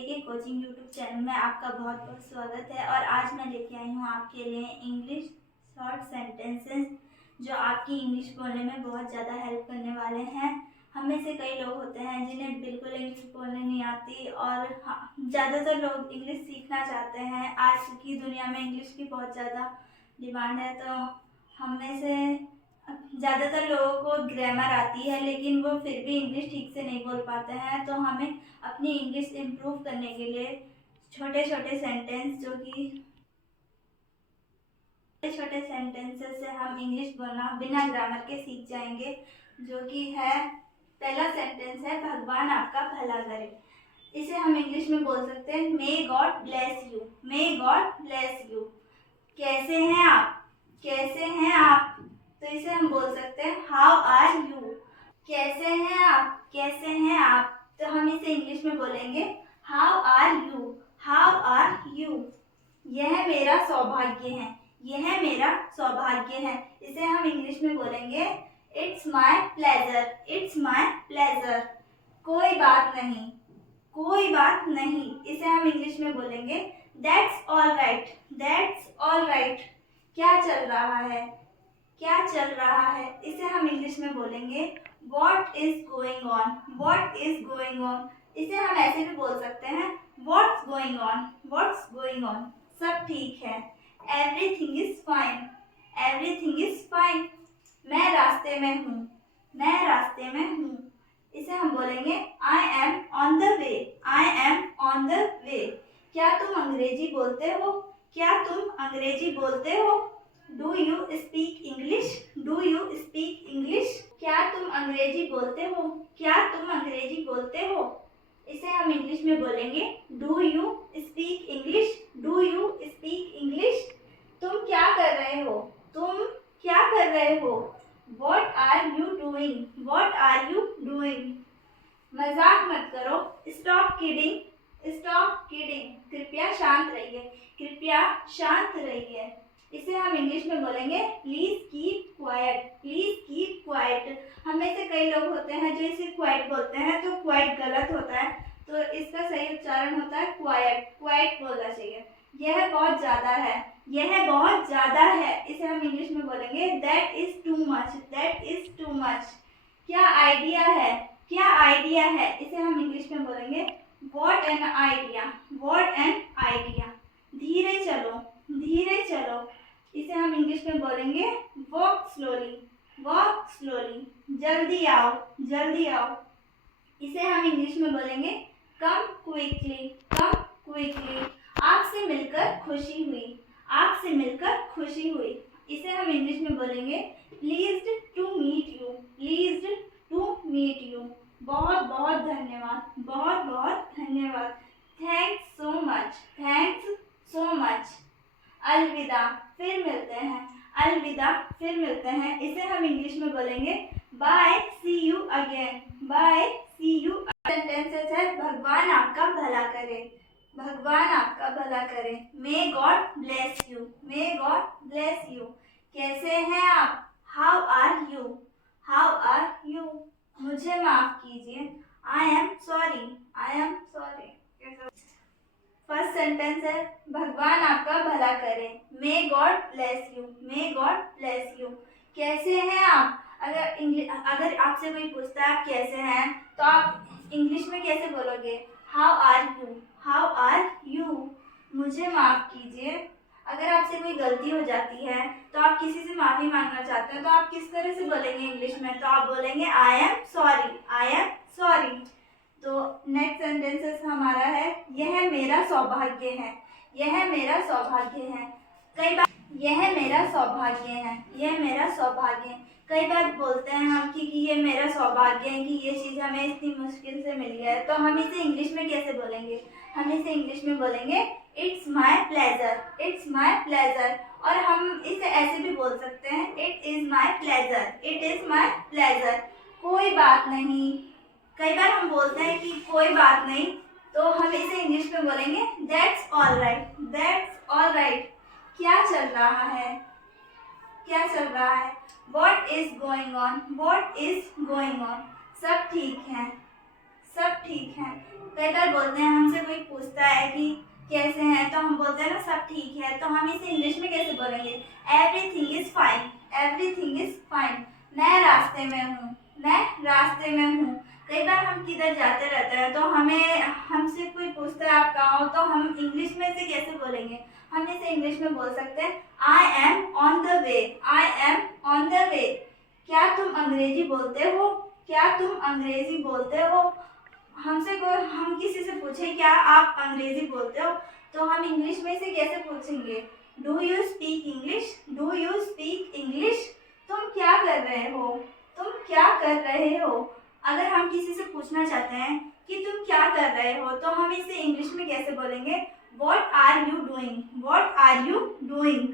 के coaching YouTube channel में आपका बहुत बहुत स्वागत है। और आज मैं लेके आई हूँ आपके लिए इंग्लिश शॉर्ट सेंटेंसेस जो आपकी इंग्लिश बोलने में बहुत ज़्यादा हेल्प करने वाले हैं। हम में से कई लोग होते हैं जिन्हें बिल्कुल इंग्लिश बोलने नहीं आती और ज़्यादातर लोग इंग्लिश सीखना चाहते हैं। आज की दुनिया में इंग्लिश की बहुत ज़्यादा डिमांड है, तो हम में से ज़्यादातर लोगों को ग्रामर आती है लेकिन वो फिर भी इंग्लिश ठीक से नहीं बोल पाते हैं। तो हमें अपनी इंग्लिश इम्प्रूव करने के लिए छोटे छोटे सेंटेंसेस से हम इंग्लिश बोलना बिना ग्रामर के सीख जाएंगे। जो कि है, पहला सेंटेंस है भगवान आपका भला करे। इसे हम इंग्लिश में बोल सकते हैं मे God bless you. May God bless you. कैसे हैं आप? कैसे हैं आप? तो इसे हम बोल सकते हैं हाउ आर यू। कैसे हैं आप? कैसे हैं आप? तो हम इसे इंग्लिश में बोलेंगे how are you. How are you. यह मेरा सौभाग्य है। यह मेरा सौभाग्य है। इसे हम इंग्लिश में बोलेंगे it's my pleasure. It's my pleasure. कोई बात नहीं। कोई बात नहीं। इसे हम इंग्लिश में बोलेंगे that's all right. That's all right. क्या चल रहा है? क्या चल रहा है? इसे हम इंग्लिश में बोलेंगे What is going on? What is going on? इसे हम ऐसे भी बोल सकते हैं What's going on? What's going on? सब ठीक है। Everything is fine. Everything is fine. मैं रास्ते में हूँ। मैं रास्ते में हूँ। इसे हम बोलेंगे I am on the way. I am on the way. क्या तुम अंग्रेजी बोलते हो? क्या तुम अंग्रेजी बोलते हो? Do you speak English? Do you speak English? क्या तुम अंग्रेजी बोलते हो? क्या तुम अंग्रेजी बोलते हो? इसे हम इंग्लिश में बोलेंगे Do you speak English? Do you speak English? तुम क्या कर रहे हो? तुम क्या कर रहे हो? What are you doing? What are you doing? मजाक मत करो। Stop kidding. Stop kidding. कृपया शांत रहिए। कृपया शांत रहिए। इसे हम इंग्लिश में बोलेंगे please keep quiet. Please keep quiet. हम में से कई लोग होते हैं जो इसे क्वाइट बोलते हैं, तो क्वाइट गलत होता है, तो इसका सही उच्चारण होता है क्वाइट। क्वाइट बोलना चाहिए। यह बहुत ज्यादा है। यह बहुत ज्यादा है। इसे हम इंग्लिश में बोलेंगे that is too much. That is too much. क्या आइडिया है? क्या आइडिया है? इसे हम इंग्लिश में बोलेंगे what an idea. What an idea. धीरे चलो। धीरे चलो। इसे हम इंग्लिश में बोलेंगे वॉक स्लोली। Walk slowly. जल्दी आओ। जल्दी आओ। इसे हम इंग्लिश में बोलेंगे कम क्विकली। कम क्विकली। आपसे मिलकर खुशी हुई। आपसे मिलकर खुशी हुई। इसे हम इंग्लिश में बोलेंगे pleased to meet you. Pleased to meet you. बहुत बहुत धन्यवाद। बहुत बहुत धन्यवाद। Thanks so much. Thanks so much. अलविदा। फिर मिलते हैं। अलविदा। फिर मिलते हैं। इसे हम इंग्लिश में बोलेंगे bye see you again. Bye see you. Sentences है भगवान आपका भला करे। भगवान आपका भला करे। May God bless you. May God bless you. कैसे हैं आप? How are you. How are you. मुझे माफ कीजिए। I am sorry. I am sorry. First sentence है भगवान आपका भला करे। May God bless you. May God bless you. कैसे हैं आप? अगर आपसे कोई पूछता है आप कैसे हैं, तो आप इंग्लिश में कैसे बोलोगे? How are you. How are you. मुझे माफ कीजिए। अगर आपसे कोई गलती हो जाती है तो आप किसी से माफी मांगना चाहते हैं, तो आप किस तरह से बोलेंगे इंग्लिश में? तो आप बोलेंगे आई am sorry. I am sorry. तो नेक्स्ट सेंटेंसेस हमारा है यह मेरा सौभाग्य है। यह मेरा सौभाग्य है। कई बार यह मेरा सौभाग्य है। यह मेरा सौभाग्य है। कई बार बोलते हैं हम कि ये मेरा सौभाग्य है कि ये चीज़ हमें इतनी मुश्किल से मिली है, तो हम इसे इंग्लिश में कैसे बोलेंगे? हम इसे इंग्लिश में बोलेंगे it's my pleasure. It's my pleasure. और हम इसे ऐसे भी बोल सकते हैं it is my pleasure. It is my pleasure. कोई बात नहीं। कई बार हम बोलते हैं कि कोई बात नहीं, तो हम इसे इंग्लिश में बोलेंगे that's all right. That's all right. क्या चल रहा है? क्या चल रहा है? What is going on? What is going on? सब ठीक है। सब ठीक है। कई बार बोलते हैं, हमसे कोई पूछता है कि कैसे हैं, तो हम बोलते हैं ना सब ठीक है, तो हम इसे इंग्लिश में कैसे बोलेंगे? Everything is fine, everything is fine. मैं रास्ते में हूँ, मैं रास्ते में हूँ। कई बार हम किधर जाते रहते हैं तो हमसे कोई पूछता है आप कहाँ हो, तो हम इंग्लिश में इसे कैसे बोलेंगे? हम इसे इंग्लिश में बोल सकते हैं I am on the way, I am on the way. क्या तुम अंग्रेजी बोलते हो? क्या तुम अंग्रेजी बोलते हो? हम किसी से पूछे क्या आप अंग्रेजी बोलते हो, तो हम इंग्लिश में इसे कैसे पूछेंगे? Do you speak English, do you speak English. तुम क्या कर रहे हो, तुम क्या कर रहे हो। अगर हम किसी से पूछना चाहते हैं कि तुम क्या कर रहे हो, तो हम इसे इंग्लिश में कैसे बोलेंगे? What are you doing, what are you doing.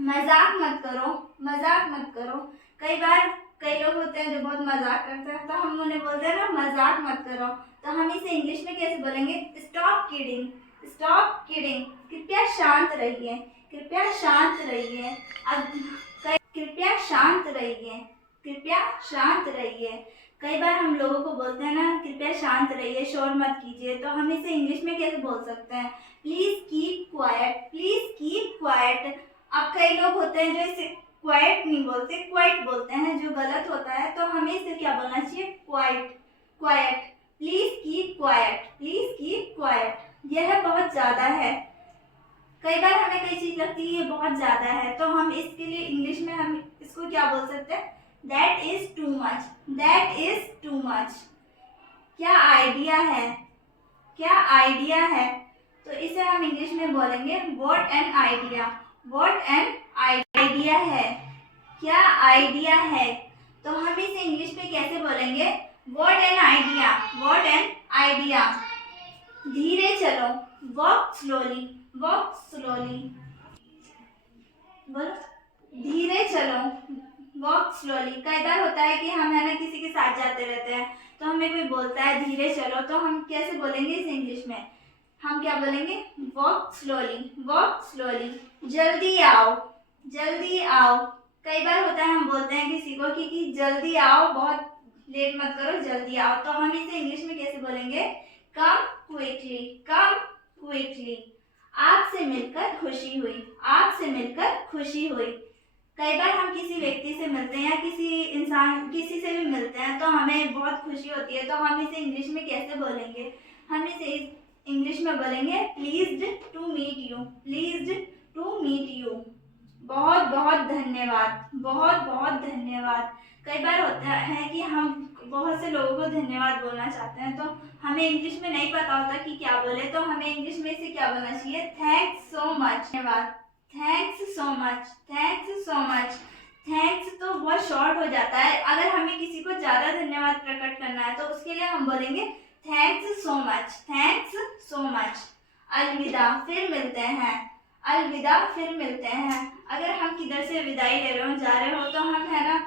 मजाक मत करो, मजाक मत करो। कई बार कई लोग होते हैं जो बहुत मजाक करते हैं, तो हम उन्हें बोलते हैं ना मजाक मत करो, तो हम इसे इंग्लिश में कैसे बोलेंगे? Stop kidding, stop kidding. कृपया शांत रहिए, कृपया शांत रहिए। अब कृपया शांत रहिए, कृपया शांत रहिए। कई बार हम लोगों को बोलते हैं ना कृपया शांत रहिए, शोर मत कीजिए, तो हम इसे इंग्लिश में कैसे बोल सकते हैं? Please keep quiet, please keep quiet. अब कई लोग होते हैं जो इसे क्वाइट नहीं बोलते, क्वाइट बोलते हैं, जो गलत होता है, तो हमें इसे क्या बोलना चाहिए? Quite, quite. Please keep quiet, please keep quiet. यह बहुत ज़्यादा है। कई बार हमें कई चीज़ लगती है ये बहुत ज़्यादा है, तो हम इसके लिए इंग्लिश में हम इसको क्या बोल सकते हैं? That is too much, that is too much. क्या आइडिया है, क्या आइडिया है, तो इसे हम इंग्लिश में बोलेंगे what an idea, what an idea है। क्या आइडिया है, तो हम इसे इंग्लिश में कैसे बोलेंगे? What an idea, what an idea. धीरे चलो, वॉक स्लोली, वॉक स्लोली। बोलो, धीरे चलो, वॉक स्लोली। कई बार होता है कि हम है ना किसी के साथ जाते रहते हैं, तो हमें कोई बोलता है धीरे चलो, तो हम कैसे बोलेंगे इसे इंग्लिश में? हम क्या बोलेंगे? Walk slowly, walk slowly. जल्दी आओ, जल्दी आओ। कई बार होता है हम बोलते हैं किसी को कि जल्दी आओ, बहुत लेट मत करो, जल्दी आओ, तो हम इसे इंग्लिश में कैसे बोलेंगे? कम क्विकली, कम क्विकली। आपसे मिलकर खुशी हुई, आपसे मिलकर खुशी हुई। कई बार हम किसी व्यक्ति से मिलते हैं या किसी से भी मिलते हैं, तो हमें बहुत खुशी होती है, तो हम इसे इंग्लिश में कैसे बोलेंगे? हम इसे इंग्लिश में बोलेंगे pleased to meet you, pleased to meet you. बहुत बहुत धन्यवाद, बहुत बहुत धन्यवाद। कई बार होता है कि हम बहुत से लोगों को धन्यवाद बोलना चाहते हैं, तो हमें इंग्लिश में नहीं पता होता कि क्या बोले, तो हमें इंग्लिश में इसे क्या बोलना चाहिए? थैंक्स सो मच, धन्यवाद, thanks so much, thanks so much. Thanks तो बहुत शॉर्ट हो जाता है, अगर हमें किसी को ज़्यादा धन्यवाद प्रकट करना है तो उसके लिए हम बोलेंगे thanks so much, thanks so much. अलविदा, फिर मिलते हैं, अलविदा, फिर मिलते हैं। अगर हम किधर से विदाई ले रहे हो, जा रहे हो, तो हम है ना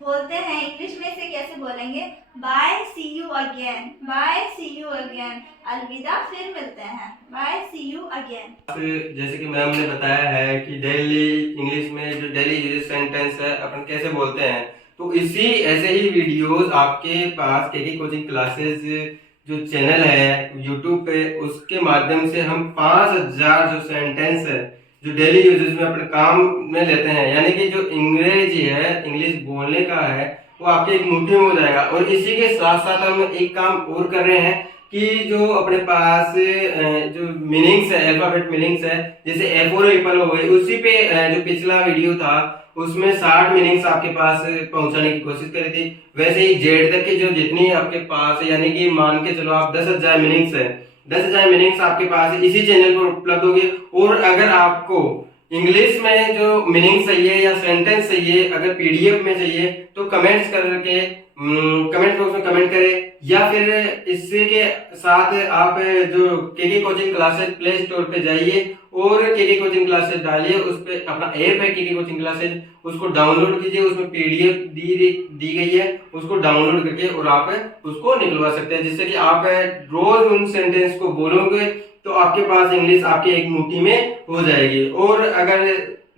बोलते हैं इंग्लिश में इसे कैसे बोलेंगे? Bye, see you again, bye, see you again. अलविदा, फिर मिलते हैं, बाय, सी यू अगेन। जैसे कि मैम ने बताया है कि डेली इंग्लिश में जो डेली यूज सेंटेंस है अपन कैसे बोलते हैं, तो इसी ऐसे ही वीडियोस आपके पास केके कोचिंग क्लासेस जो चैनल है यूट्यूब पे, उसके माध्यम से हम 5000 जो सेंटेंस है जो डेली यूजेस में अपने काम में लेते हैं, यानी कि जो अंग्रेजी है, इंग्लिश बोलने का है, वो आपके एक मुट्ठी में हो जाएगा। और इसी के साथ साथ हम एक काम और कर रहे हैं कि जो अपने पास जो मीनिंग्स है, अल्फाबेट मीनिंग्स है, जैसे ए फॉर एप्पल हो गई, उसी पे जो पिछला वीडियो था उसमें 60 मीनिंग्स आपके पास पहुंचाने की कोशिश करी थी। वैसे ही जेड तक की जो जितनी आपके पास है, यानी कि मान के चलो आप 10,000 मीनिंग्स है, 10,000 मीनिंग्स आपके पास इसी चैनल पर उपलब्ध होगी। और अगर आपको इंग्लिश में जो मीनिंग चाहिए या सेंटेंस चाहिए, अगर पीडीएफ में चाहिए, तो कमेंट्स करके कमेंट बॉक्स में कमेंट करें, या फिर इसी के साथ आप जो KK coaching classes play store पे जाइए और केके कोचिंग क्लासेस डालिए, उस पे अपना ऐप है केके कोचिंग क्लासेस, उसको डाउनलोड कीजिए। उसमें पीडीएफ दी गई है, उसको डाउनलोड करके और आप उसको निकलवा सकते हैं, जिससे कि आप रोज उन सेंटेंस को बोलोगे तो आपके पास इंग्लिश आपके एक मुट्ठी में हो जाएगी। और अगर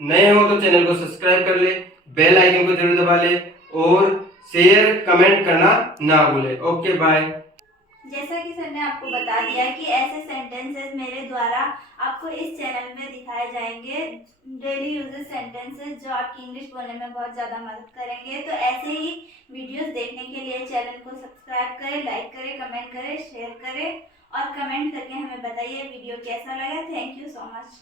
नए हो तो चैनल को सब्सक्राइब कर ले, बेल आइकन को जरूर दबा ले और शेयर कमेंट करना ना भूले। Okay bye. जैसा कि सर ने आपको बता दिया कि ऐसे सेंटेंसेस मेरे द्वारा आपको इस चैनल में दिखाए जाएंगे, डेली यूजेस सेंटेंसेस, जो आपकी इंग्लिश बोलने में बहुत ज़्यादा मदद करेंगे। तो ऐसे ही वीडियोस देखने के लिए चैनल को सब्सक्राइब करें, लाइक करें, कमेंट करें, शेयर करें और कमेंट करके हमें बताइए वीडियो कैसा लगा। Thank you so much.